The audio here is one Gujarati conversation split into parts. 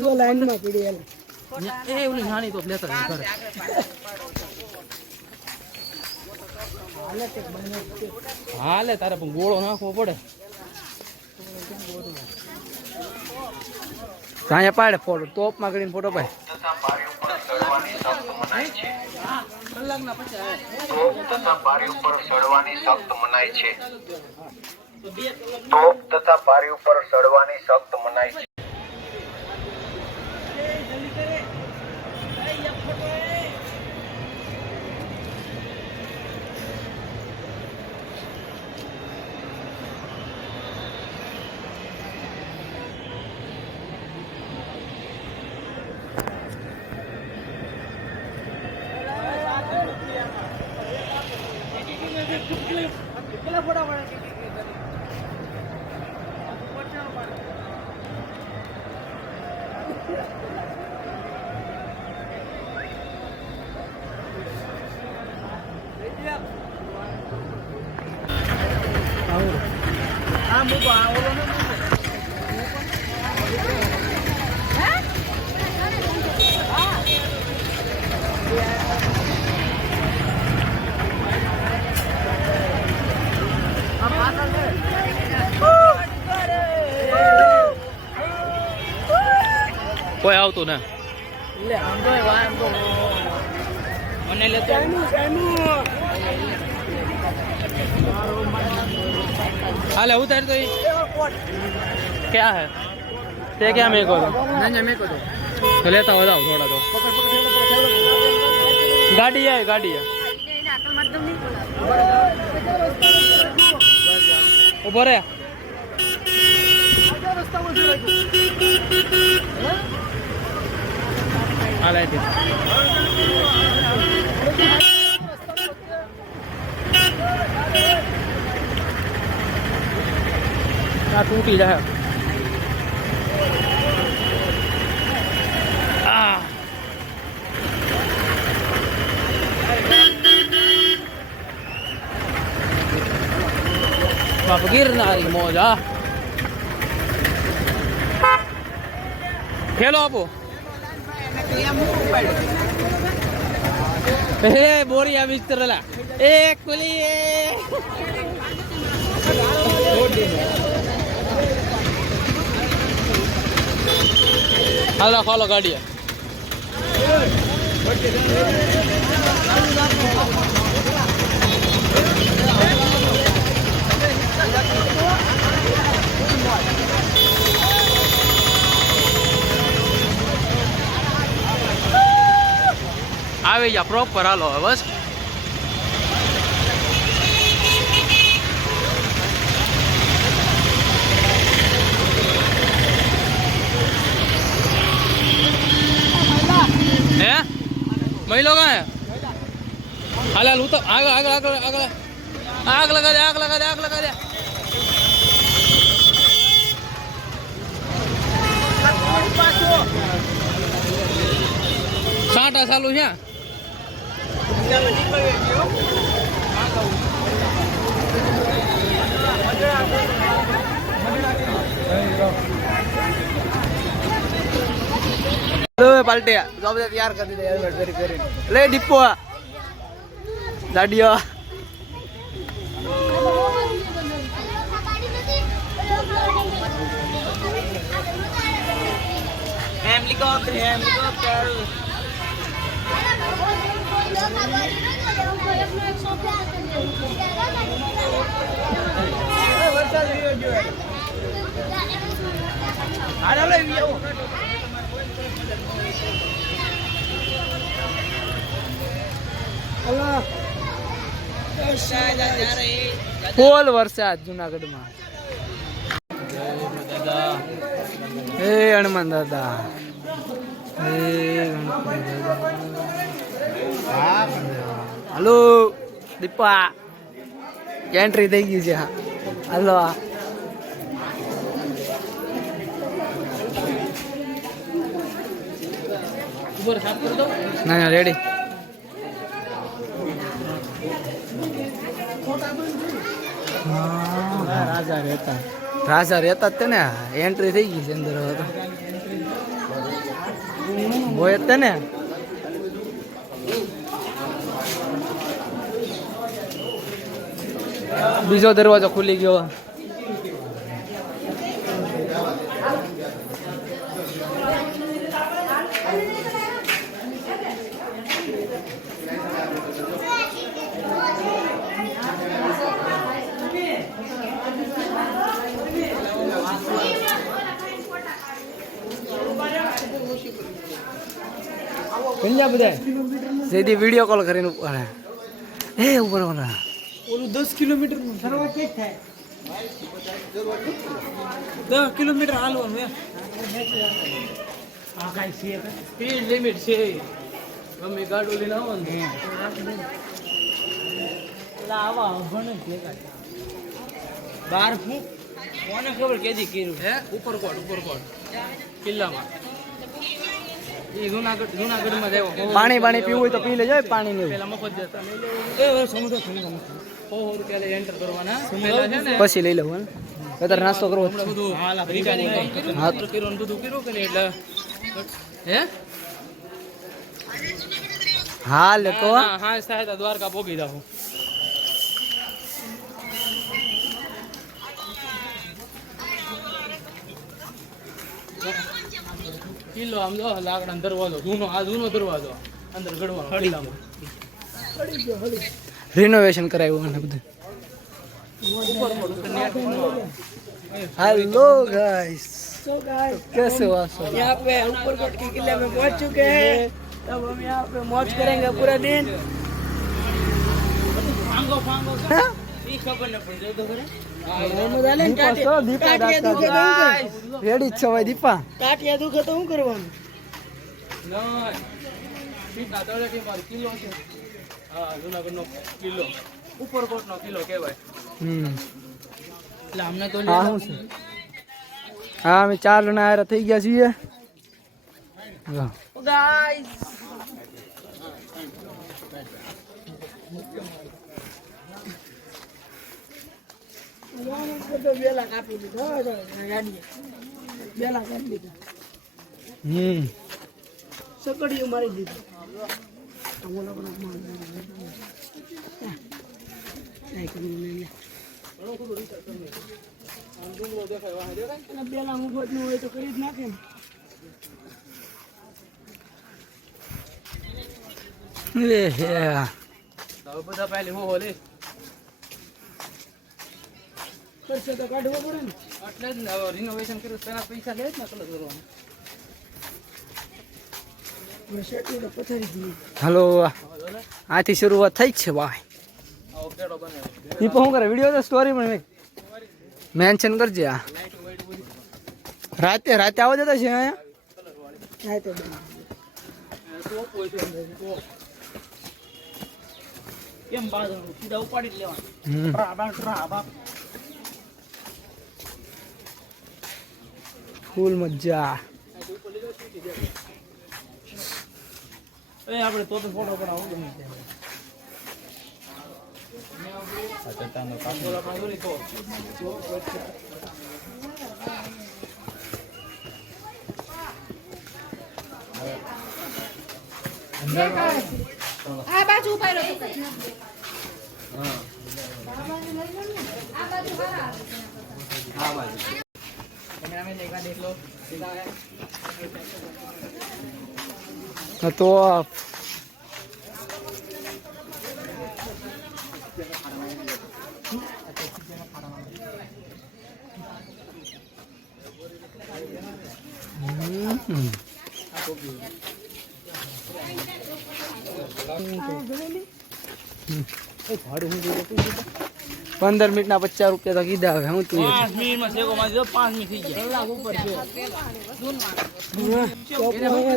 જો લાઈનમાં પડી એમ એ ઓલી નાની તો લેતા ઘરે હાલે તારે પણ ગોળો નાખવો પડે ત્યાં પાડે ફોટો ટોપમાં કરીને ફોટો પાડે બારી ઉપર સડવાની સખ્ત મનાઈ છે તોપ તથા બારી ઉપર સડવાની સખ્ત મનાઈ છે કોઈ આવતું ને લે આમ તો વામ તો મને લેતો હાલે ઉતાર તો क्या है તે क्या મેં કહો ના મેં કહો તો લેતા હો જાઓ થોડા તો ગાડી है गाड़ी है ऊपर है हाल है टूटी जाए बाप गिरनारी मौजा खेलो आपो बोरिया मिस्टर ला एक कुली हालो खोलो गाड़ी આવી જા પ્રોપર હાલો બસ હે મહિલો કहाँ है हाल हाल उतर आग आग आग आग आग लगा दे आग लगा दे आग लगा दे साटा चालू है पलटे तैयार कर दीजिए हेलमेट करी ले डिपो गाड़िया ફૂલ વરસાદ જુનાગઢ માં હે હનુમાન દાદા હાલો દીપા એન્ટ્રી થઈ ગઈ છે હાલો ના રેડી રાજા રહેતા જ ને એન્ટ્રી થઈ ગઈ છે અંદર હવે તો હોય જ તે ને. બીજો દરવાજો ખુલી ગયો. પંજાબ બધા સીધી વિડીયો કોલ કરીને ઉપર એ ઉપર ઓલા ઓલું 10 કિલોમીટર ફરવા કે થાય 10 કિલોમીટર હાલવાનું હે આ કાઈ છે સ્પીડ લિમિટ છે ગમે ગાડો લઈને આવો ને લા આવા ભણે છે 12 ફૂટ કોને ખબર કેદી કર્યું હે ઉપરકોટ કિલ્લામાં એ જુનાગઢમાં જાવ પાણી પીવું હોય તો પી લેજો પાણી નહીં પેલા મફત જતા એ સમુદ્ર ₹100 એન્ટર કરવાના પછી લઈ લઉં અત્યારે નાસ્તો કરવો બધું હાલા કર્યું બધું કર્યું કે એટલે હે હા લે તો હા સાહેબ દ્વારકા પોગી જાવ કિલ્લો આમ જો લાકડાનો દરવાજો જૂનો દરવાજો અંદર ગડવાનો રિનોવેશન કરાવ્યું અને બધું. हेलो गाइस कैसे हो आप सब? यहाँ पे ऊपरकोट के किले में पहुंच चुके हैं. तब हम यहाँ पे मौज करेंगे पूरा दिन. રેડી છે ભાઈ દીપા. ટાટિયા દુખે તો શું કરવાનું? હા જુનાગઢનો કિલ્લો ઉપરકોટનો કિલ્લો કહેવાય. એટલે અમને તો હા શું છે? હા અમે 4 જણા આયરા થઈ ગયા છીએ. ગાઈસ બેલા કાપી દીધા ગાડીએ બેલા કાપી દીધા સકડીઓ મારી દીધી. બેલા મુફત નું હોય તો કરી જ નાખે ને. બધા પહેલી હું હોલે ખર્ચો તો કાઢવો પડે ને. એટલે જ ને રિનોવેશન કર્યું તેના પૈસા લે જ ને કલર કરવાનું. હાલો આથી શરૂઆત થઈ જ છે ભાઈ. દીપો શું કરે વિડીયો તો સ્ટોરી પણ મેન્શન કરજે. આ રાતે આવો જતા છે કેમ બાંધવાનું સીધા ઉપાડી જ લેવાનું. ફૂલ મજા. આપણે તો ફોટો પડાવો ગમે આ બાજુ ઉપાડો તો આ બાજુ કેમેરામેન देखा देख लो सीधा है તો ₹15 મિનિટના ₹50 તો કીધા. હવે હું તું 5 મિનિટમાં સેકો માં જો 5 મિનિટ થઈ ગયા. કલાક ઉપર છે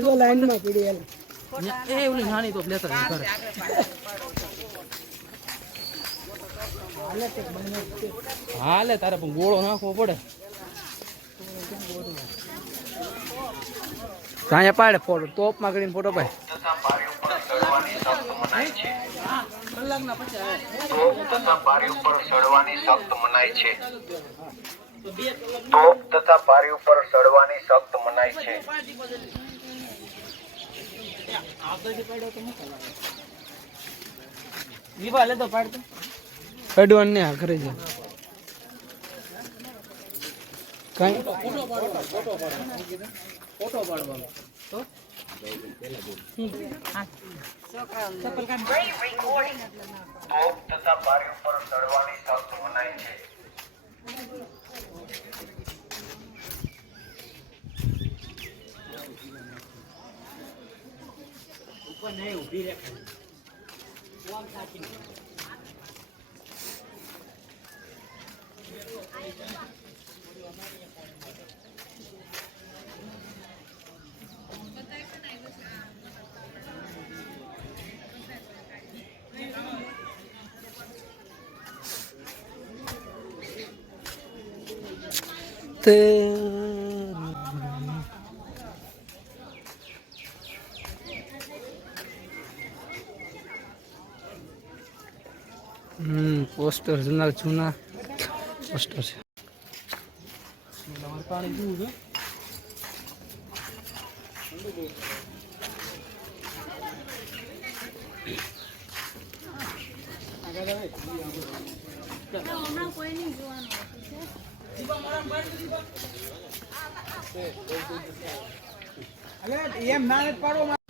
તો લાઈનમાં પડી એ ઓલી નાની તો લેતર કરે. હાલે તારે પણ ગોળો નાખવો પડે. અહીંયા પાડે ફોટો ટોપમાં કરીને ફોટો પાડે. તથા બારી ઉપર ચડવાની સખ્ત મનાઈ છે. કલાકના પછી આવે. તોપ તથા બારી ઉપર ચડવાની સખ્ત મનાઈ છે. તોપ તથા બારી ઉપર ચડવાની સખ્ત મનાઈ છે. વિભા લે તો પાડ તો કડવાન ને આ કરે છે કઈ ફોટો પાડવાનો તો તોપ તથા બારી ઉપર ચડવાની સખ્ત મનાઈ છે ઉપર નહીં ઊભી રહે કોમ થાકી તે પોસ્ટર જૂના પોસ્ટર છે પાણી પીવું છે હમણાં કોઈ નહીં જોવાનું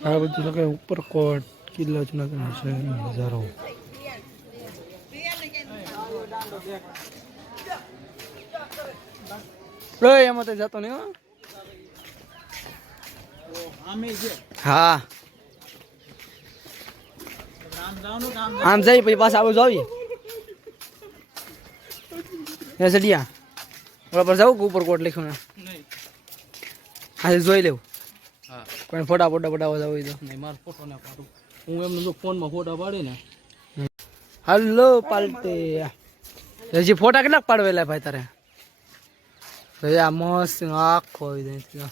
આ બધું લગે ઉપરકોટ કિલ્લો જૂનાગઢ શહેરનો નજારો એમાં તો જતો નહીં હો હા આમ જઈ પછી પાછા આવું જાવીએ એ સડિયા ઓલા પર જાવ ઉપરકોટ લખ્યું ને નહીં આજે જોઈ લેવું હા કોઈ ફોટા પડાવવા જાવ તો નહીં મારો ફોટો ના પાડું હું એમને જો ફોનમાં ફોટા પાડી ને હલો પાલતે હજી ફોટા કેટલાક પાડવેલા ભાઈ તારે તો આ મસ્ત આખો આવી જાય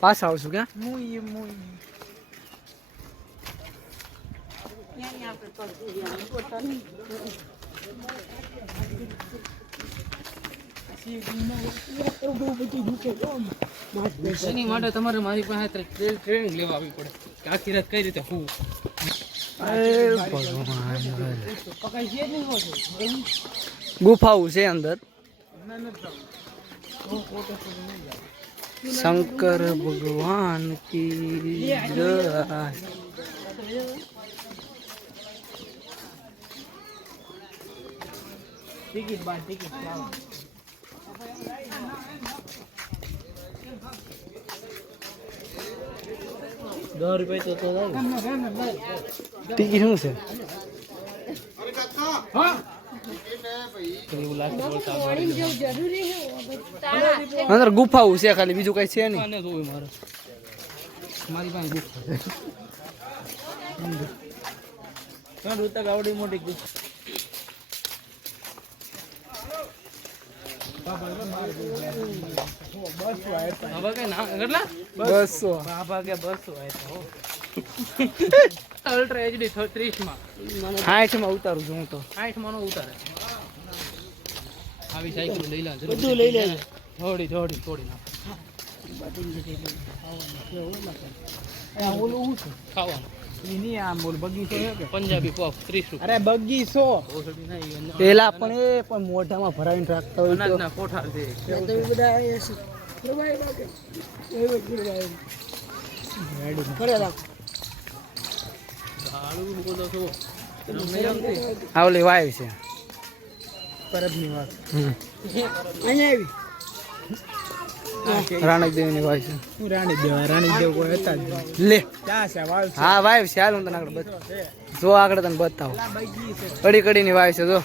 પાછા આવશું ક્યાં એની માટે તમારે મારી પાસે ટ્રેનિંગ લેવા આવવી પડે કે આખી રાત કઈ રીતે હું ગુફાઓ છે અંદર શંકર ભગવાન કી જય ટિકિટ બાદ ટિકિટ 10 રૂપિયા તો ટિકિટ શું છે એવું લાગે બોલતા અંદર ગુફાઓ છે ખાલી બીજું કઈ છે નહીં ને જોવું મારે મારી પાસે ગુફા ઉતક આવડી મોટી ગુફા અલ્ટ્રા HD 30 માં 60 માં ઉતારું છું હું તો 60 માં નો ઉતારે આવી સાયકલ લઈ લા બધું લઈ લેજે થોડી ના ઓલું શું ખાવાનું એની આમ બોલ બગીચો છે કે પંજાબી પફ 30 રૂપિયા અરે બગીચો પેલા પણ એ પણ મોઢામાં ભરાવીને રાખતા હોય તો અનાજના કોઠાર છે તો બધા કરે રાખ આળુ બોલો છો આ ઓલી વાઈવ છે પરબની વાત અહીંયા આવી રાણક દેવીની વાઈવ છે હું રાણી દેવ કોઈ હતા જ લે ક્યાં છે વાવ હા વાઈવ છે હાલ હું તને આગળ બતાવું જો આગળ તને બતાવું કડી કડીની વાઈવ છે જો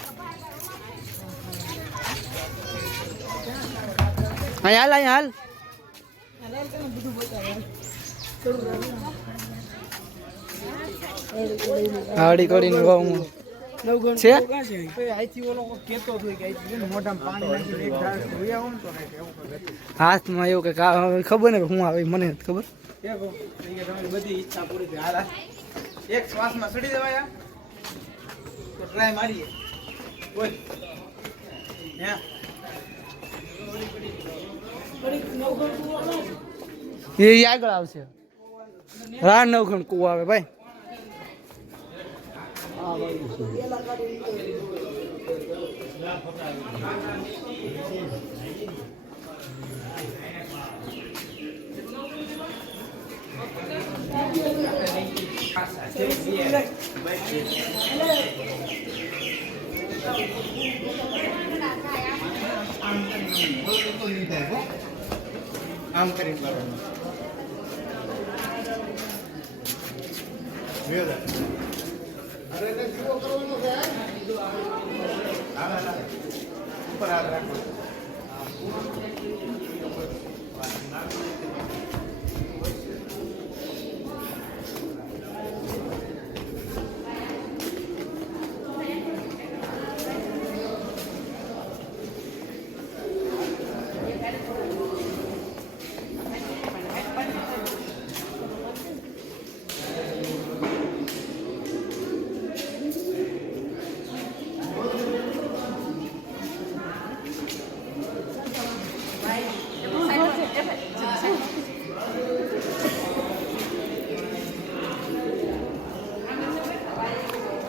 અહીંયા હાલ હાડી કડીની વાવ છે હાથમાં એવું કે ખબર ને હું આવે મને નથી ખબર બધી ઈચ્છા પૂરી થઈ. હાલ એક શ્વાસમાં સડી દેવાય તો ટ્રાય મારીએ. બોલ હે એ આગળ આવશે. રાણ નવખંડ કુવો આવે ભાઈ. આમ કરીને કરવાનું. ઉપર હાથ રાખો.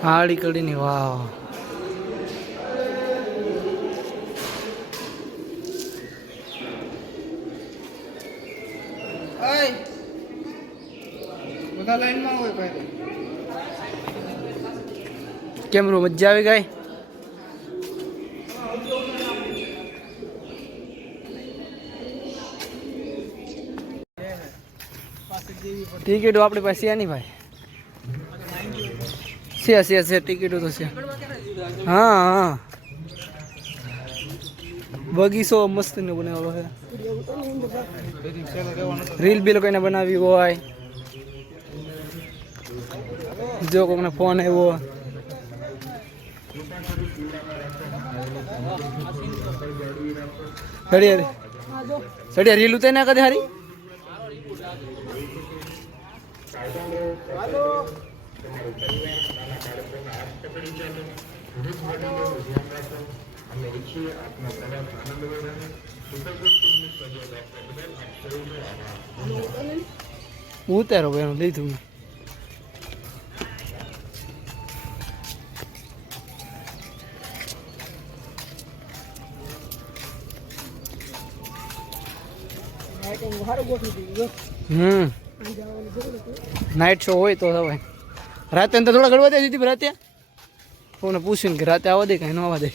હાડી કડીની વાવ. બધા લાઈનમાં હોય ભાઈ. કેમ રો મજા આવી ગઈ? ટિકિટો આપણી પાસે છે નહીં ભાઈ. છે ટિકિટો તો છે. હા હા બગીચો મસ્ત ને બનાવેલો છે. રીલ બિલ કોઈને બનાવી હોય, જો કોઈને ફોન આવ્યો સડિયા રીલ ઉતારી ના કદે હારી. ઉતારો ભાઈ લીધું મેં. નાઇટ શો હોય તો ભાઈ રાતે તો થોડા ગળવા દે દીધી રાતે. કોને પૂછ્યું કે રાતે આવવા દે કાંઈ ન આવવા દે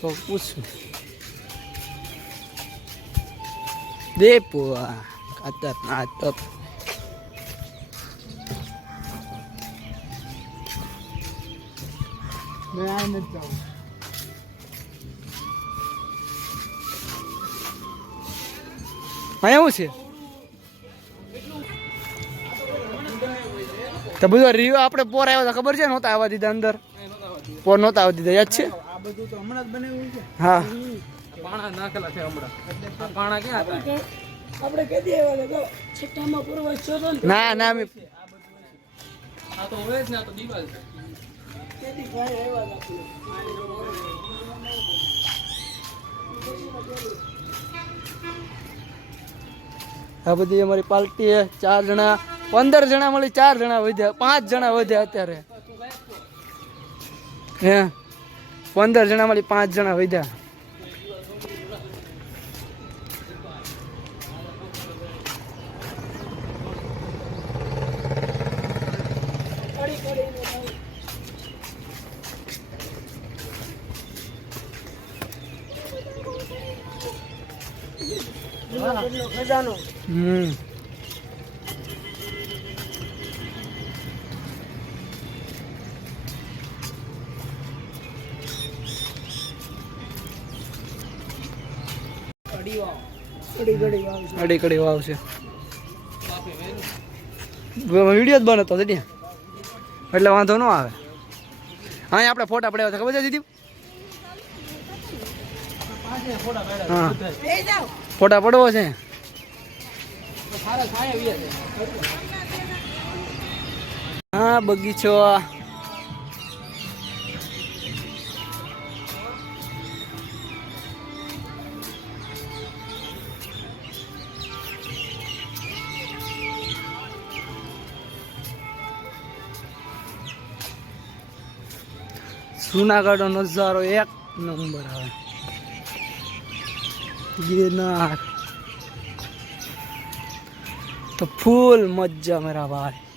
તો પૂછશું. દે પુઆ ખતરનાક તપ. અહીંયા શું છે? તો બધું રિવ્યુ આપણે પોર આવ્યો તો ખબર છે? નહોતા આવવા દીધા અંદર. પોર નહોતા આવવા દીધા, યાદ છે? આ બધું તો હમણાં જ બનાવ્યું છે. હા પાણા નાખેલા છે હમણાં. આ પાણા ક્યાં હતા? આપણે કદી આવ્યા હતા છઠ્ઠામાં પૂર્વજ છો તો ના ના અમે આ તો હોય જ ને, આ તો દિવાલ છે. કદી ભાઈ આવ્યા હતા. આ બધી અમારી પાર્ટી 4 જણા 15 જણા મળી 4 જણા વધ્યા 5 જણા વધ્યા અત્યારે. હે 15 જણા મળી 5 જણા વધ્યા. ખજાનો અડી કડી વાવ છે. વિડીયો જ બન હતો એટલે વાંધો ન આવે. હા આપણે ફોટા પડ્યા હતા ખબર છે દીદી? હા ફોટા પડવો છે. સારા છાંયા વીએ છે. હા બગીચો જુનાગઢ નો નજારો એક નંબર આવે. ગિરનાર તો ફૂલ મજા મેરા ભાઈ.